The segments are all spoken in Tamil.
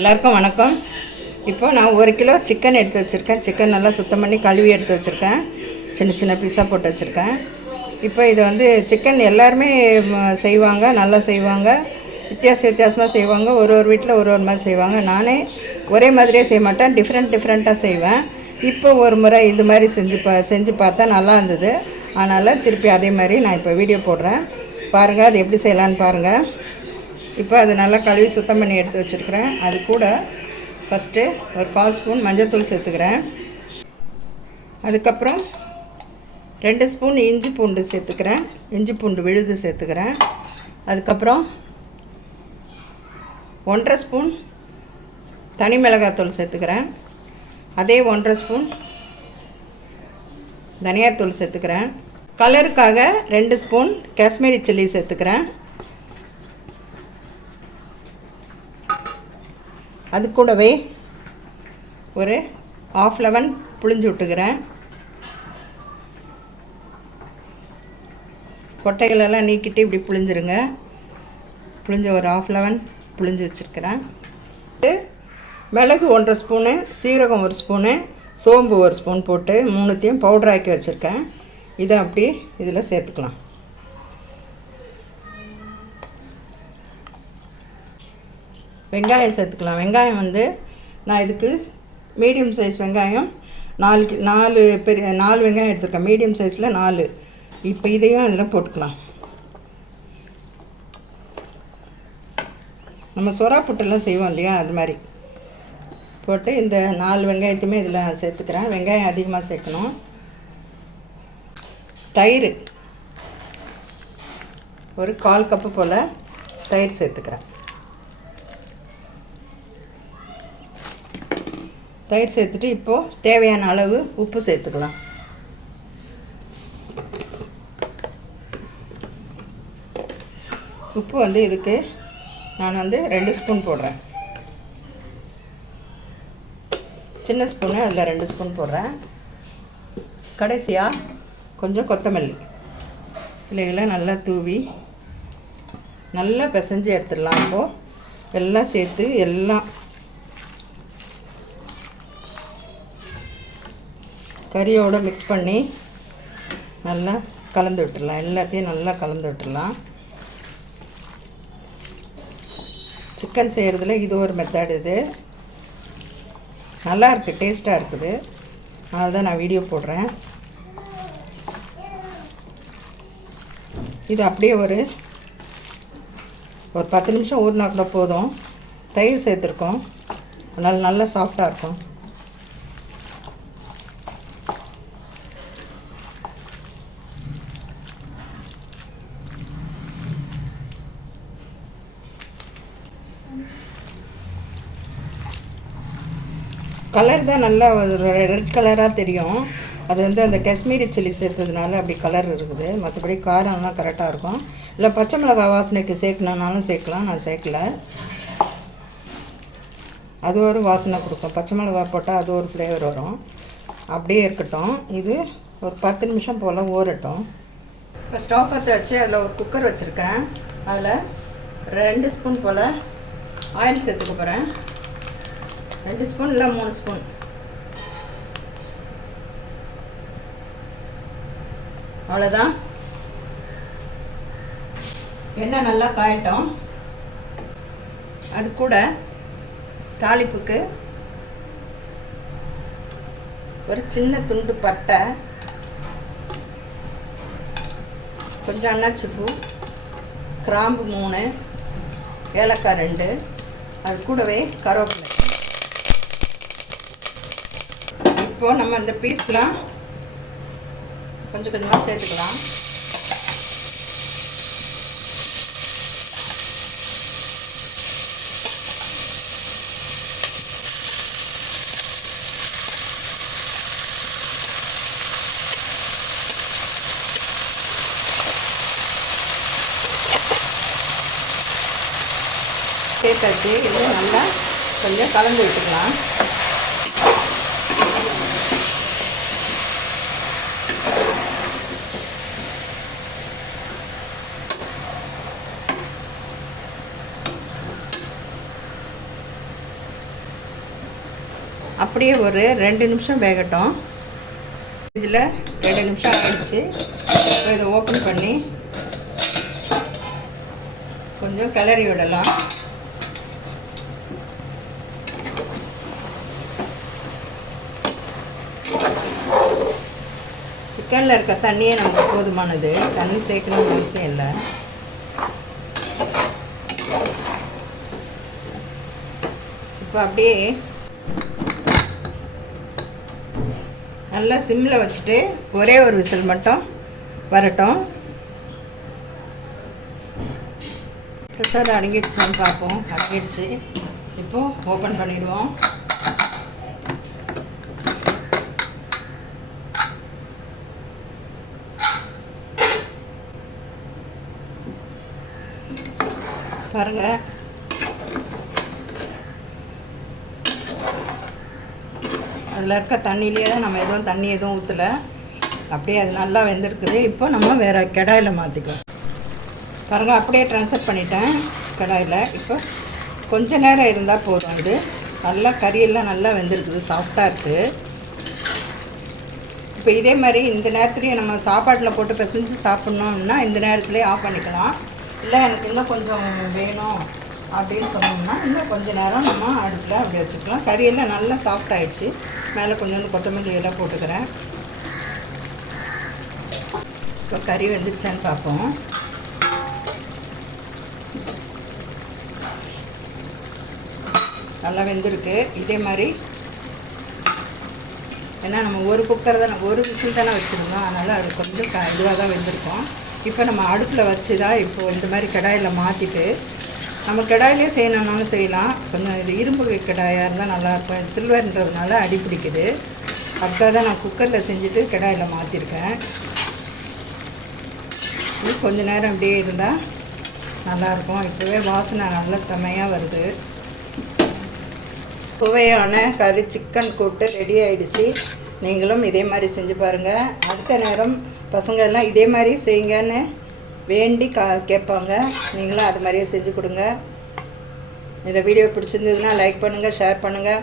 எல்லாருக்கும் வணக்கம். இப்போ நான் 1 கிலோ சிக்கன் எடுத்து வச்சுருக்கேன். சிக்கன் நல்லா சுத்தம் பண்ணி கழுவி எடுத்து வச்சுருக்கேன். சின்ன சின்ன பீஸாக போட்டு வச்சுருக்கேன். இப்போ இது வந்து சிக்கன் எல்லாருமே செய்வாங்க, நல்லா செய்வாங்க. வித்தியாசமாக செய்வாங்க. ஒரு வீட்டில் ஒரு மாதிரி செய்வாங்க. நானே ஒரே மாதிரியே செய்ய மாட்டேன், டிஃப்ரெண்ட்டாக செய்வேன். இப்போ ஒரு முறை இது மாதிரி செஞ்சு பார்த்தா நல்லா இருந்தது. அதனால் திருப்பி அதே மாதிரி நான் இப்போ வீடியோ போடுறேன். பாருங்கள் அது எப்படி செய்யலான்னு பாருங்கள். இப்போ அது நல்லா கழுவி சுத்தம் பண்ணி எடுத்து வச்சுருக்கிறேன். அது கூட ஃபஸ்ட்டு ஒரு 1/4 ஸ்பூன் மஞ்சள்தூள் சேர்த்துக்கிறேன். அதுக்கப்புறம் 2 ஸ்பூன் இஞ்சி பூண்டு சேர்த்துக்கிறேன். இஞ்சி பூண்டு விழுது சேர்த்துக்கிறேன். அதுக்கப்புறம் 1/2 ஸ்பூன் தனி மிளகாத்தூள் சேர்த்துக்கிறேன். அதே 1/2 ஸ்பூன் தனியாத்தூள் சேர்த்துக்கிறேன். கலருக்காக 2 ஸ்பூன் காஷ்மீரி சில்லி சேர்த்துக்கிறேன். அது கூடவே ஒரு 1/2 லெமன் புழிஞ்சு விட்டுக்கிறேன். கொட்டைகளெல்லாம் நீக்கிட்டு இப்படி புழிஞ்சிருங்க. புழிஞ்ச ஒரு 1/2 லெமன் புழிஞ்சு வச்சுருக்கிறேன். மிளகு 1/2 ஸ்பூனு, சீரகம் 1 ஸ்பூனு, சோம்பு 1 ஸ்பூன் போட்டு 3த்தையும் பவுடராக்கி வச்சுருக்கேன். இதை அப்படி இதில் சேர்த்துக்கலாம். வெங்காயம் சேர்த்துக்கலாம். வெங்காயம் வந்து நான் இதுக்கு மீடியம் சைஸ் வெங்காயம் 4 வெங்காயம் எடுத்துருக்கேன். மீடியம் சைஸில் 4. இப்போ இதையும் அதில் போட்டுக்கலாம். நம்ம சொரா புட்டெல்லாம் செய்வோம் இல்லையா, அது மாதிரி போட்டு இந்த 4 வெங்காயத்தையுமே இதில் சேர்த்துக்கிறேன். வெங்காயம் அதிகமாக சேர்க்கணும். தயிர் ஒரு 1/4 கப்பு போல் தயிர் சேர்த்துக்கிறேன். தயிர் சேர்த்துட்டு இப்போது தேவையான அளவு உப்பு சேர்த்துக்கலாம். உப்பு வந்து இதுக்கு நான் வந்து 2 ஸ்பூன் போடுறேன். சின்ன ஸ்பூனு அதில் 2 ஸ்பூன் போடுறேன். கடைசியாக கொஞ்சம் கொத்தமல்லி இலைகளை நல்லா தூவி நல்லா பிசைஞ்சு எடுத்துடலாம். இப்போது எல்லாம் சேர்த்து எல்லாம் கறியோடு மிக்ஸ் பண்ணி நல்லா கலந்து விட்டுடலாம். எல்லாத்தையும் நல்லா கலந்து விட்டுடலாம். சிக்கன் செய்கிறதுல இது ஒரு மெத்தட். இது நல்லா இருக்குது, டேஸ்ட்டாக இருக்குது. அதனால தான் நான் வீடியோ போடுறேன். இது அப்படியே ஒரு 10 நிமிஷம் ஊறினா கூட போதும். தயிர் சேர்த்துருக்கோம், அதனால் நல்லா சாஃப்டாக இருக்கும். கலர் தான் நல்லா ரெட் கலராக தெரியும். அது வந்து அந்த காஷ்மீரி சில்லி சேர்த்ததுனால அப்படி கலர் இருக்குது. மற்றபடி காரம்லாம் கரெக்டாக இருக்கும். இல்லை பச்சை மிளகாய் வாசனைக்கு சேர்க்கணுன்னாலும் சேர்க்கலாம். நான் சேர்க்கலை. அது ஒரு வாசனை கொடுக்கும். பச்சை மிளகாய் போட்டால் அது ஒரு ஃப்ளேவர் வரும். அப்படியே இருக்கட்டும். இது ஒரு 10 நிமிஷம் போல் ஊறட்டும். இப்போ ஸ்டவ் பற்ற வச்சு அதில் ஒரு குக்கர் வச்சுருக்கேன். அதில் 2 ஸ்பூன் போல் ஆயில் சேர்த்துக்க போகிறேன். 2 ஸ்பூன் இல்லை 3 ஸ்பூன். அவ்வளோதான். எண்ணெய் நல்லா காயட்டும். அது கூட தாளிப்புக்கு ஒரு சின்ன துண்டு பட்டை, கொஞ்சம் அன்னாச்சிப்பூ, கிராம்பு 3, ஏலக்காய் 2, அது கூடவே கருவேப்பிலை. இப்போது நம்ம இந்த பீஸ்லாம் கொஞ்சம் கொஞ்சமாக சேர்த்துக்கலாம். சேர்த்தாச்சு. இது நல்லா கொஞ்சம் கலந்து விட்டுக்கலாம். அப்படியே ஒரு 2 நிமிஷம் வேகட்டும். இதில் 2 நிமிஷம் ஆகிடுச்சு. இப்போ இதை ஓப்பன் பண்ணி கொஞ்சம் கிளறி விடலாம். சிக்கனில் இருக்க தண்ணியே நமக்கு போதுமானது, தண்ணி சேர்க்கணும்னு அவசியம் இல்லை. இப்போ அப்படியே நல்லா சிம்மில் வச்சுட்டு ஒரே ஒரு விசில் மட்டும் வரட்டும். ப்ரெஷர் அடங்கிடுச்சான்னு பார்ப்போம். அடங்கிடுச்சு. இப்போது ஓப்பன் பண்ணிவிடுவோம். பாருங்கள், அதில் இருக்க தண்ணியிலே தான் நம்ம தண்ணி எதுவும் ஊற்றலை, அப்படியே அது நல்லா வெந்திருக்குது. இப்போ நம்ம வேறு கடாயில் மாற்றிக்குவோம். பாருங்கள், அப்படியே ட்ரான்ஸ்ஃபர் பண்ணிட்டேன் கடாயில். இப்போ கொஞ்ச நேரம் இருந்தால் போதும். இது நல்லா கறியெல்லாம் நல்லா வெந்திருக்குது, சாஃப்டாக இருக்குது. இப்போ இதே மாதிரி இந்த நேரத்துலேயே நம்ம சாப்பாட்டில் போட்டு பிசைஞ்சு சாப்பிட்ணுன்னா இந்த நேரத்துலேயே ஆஃப் பண்ணிக்கலாம். இல்லை எனக்கு இன்னும் கொஞ்சம் வேணும் அப்படின்னு சொன்னோம்னா இன்னும் கொஞ்சம் நேரம் நம்ம அடுப்பில் அப்படி வச்சுக்கலாம். கறியெல்லாம் நல்லா சாஃப்ட் ஆகிடுச்சு. மேலே கொஞ்சோண்டு கொத்தமல்லி எல்லாம் போட்டுக்கிறேன். இப்போ கறி வெந்துருச்சான்னு பார்ப்போம். நல்லா வெந்திருக்கு. இதே மாதிரி ஏன்னா நம்ம ஒரு குக்கர் தான், ஒரு விசில் தானே வச்சுருந்தோம், அதனால் அது கொஞ்சம் இதுவாக தான் வெந்திருக்கோம். இப்போ நம்ம அடுப்பில் வச்சு தான் இப்போது இந்த மாதிரி கடாயில் மாற்றிட்டு, நம்ம கடாயிலே செய்யணுன்னாலும் செய்யலாம். கொஞ்சம் இது இரும்பு கடாயாக இருந்தால் நல்லாயிருக்கும். சில்வர்ன்றதுனால அடி பிடிக்குது. அதுக்காக தான் நான் குக்கரில் செஞ்சுட்டு கடாயில் மாற்றிருக்கேன். இது கொஞ்சம் நேரம் இப்படியே இருந்தால் நல்லாயிருக்கும். இப்போவே வாசனை நல்லா செமையாக வருது. சுவையான கறி சிக்கன் கூட்டு ரெடி ஆகிடுச்சு. நீங்களும் இதே மாதிரி செஞ்சு பாருங்கள். அடுத்த நேரம் பசங்க எல்லாம் இதே மாதிரி செய்யுங்கன்னு வேண்டி கேட்பாங்க. நீங்களும் அது மாதிரியே செஞ்சு கொடுங்க. இந்த வீடியோ பிடிச்சிருந்ததுன்னா லைக் பண்ணுங்கள், ஷேர் பண்ணுங்கள்,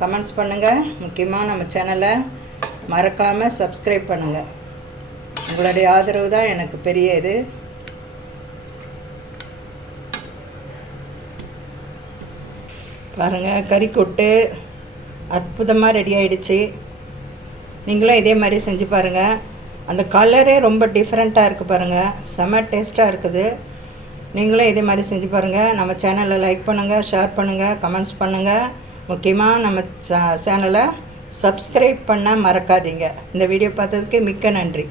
கமெண்ட்ஸ் பண்ணுங்கள். முக்கியமாக நம்ம சேனலை மறக்காமல் சப்ஸ்கிரைப் பண்ணுங்கள். உங்களுடைய ஆதரவு தான் எனக்கு பெரிய இது. பாருங்கள், கறிக்கூட்டு அற்புதமாக ரெடி ஆகிடுச்சு. நீங்களும் இதே மாதிரி செஞ்சு பாருங்கள். அந்த கலரே ரொம்ப டிஃப்ரெண்ட்டாக இருக்குது பாருங்கள், செம்ம டேஸ்ட்டாக இருக்குது. நீங்களும் இதே மாதிரி செஞ்சு பாருங்கள். நம்ம சேனலை லைக் பண்ணுங்கள், ஷேர் பண்ணுங்கள், கமெண்ட்ஸ் பண்ணுங்கள். முக்கியமாக நம்ம சேனலை சப்ஸ்கிரைப் பண்ண மறக்காதீங்க. இந்த வீடியோ பார்த்ததுக்கு மிக்க நன்றி.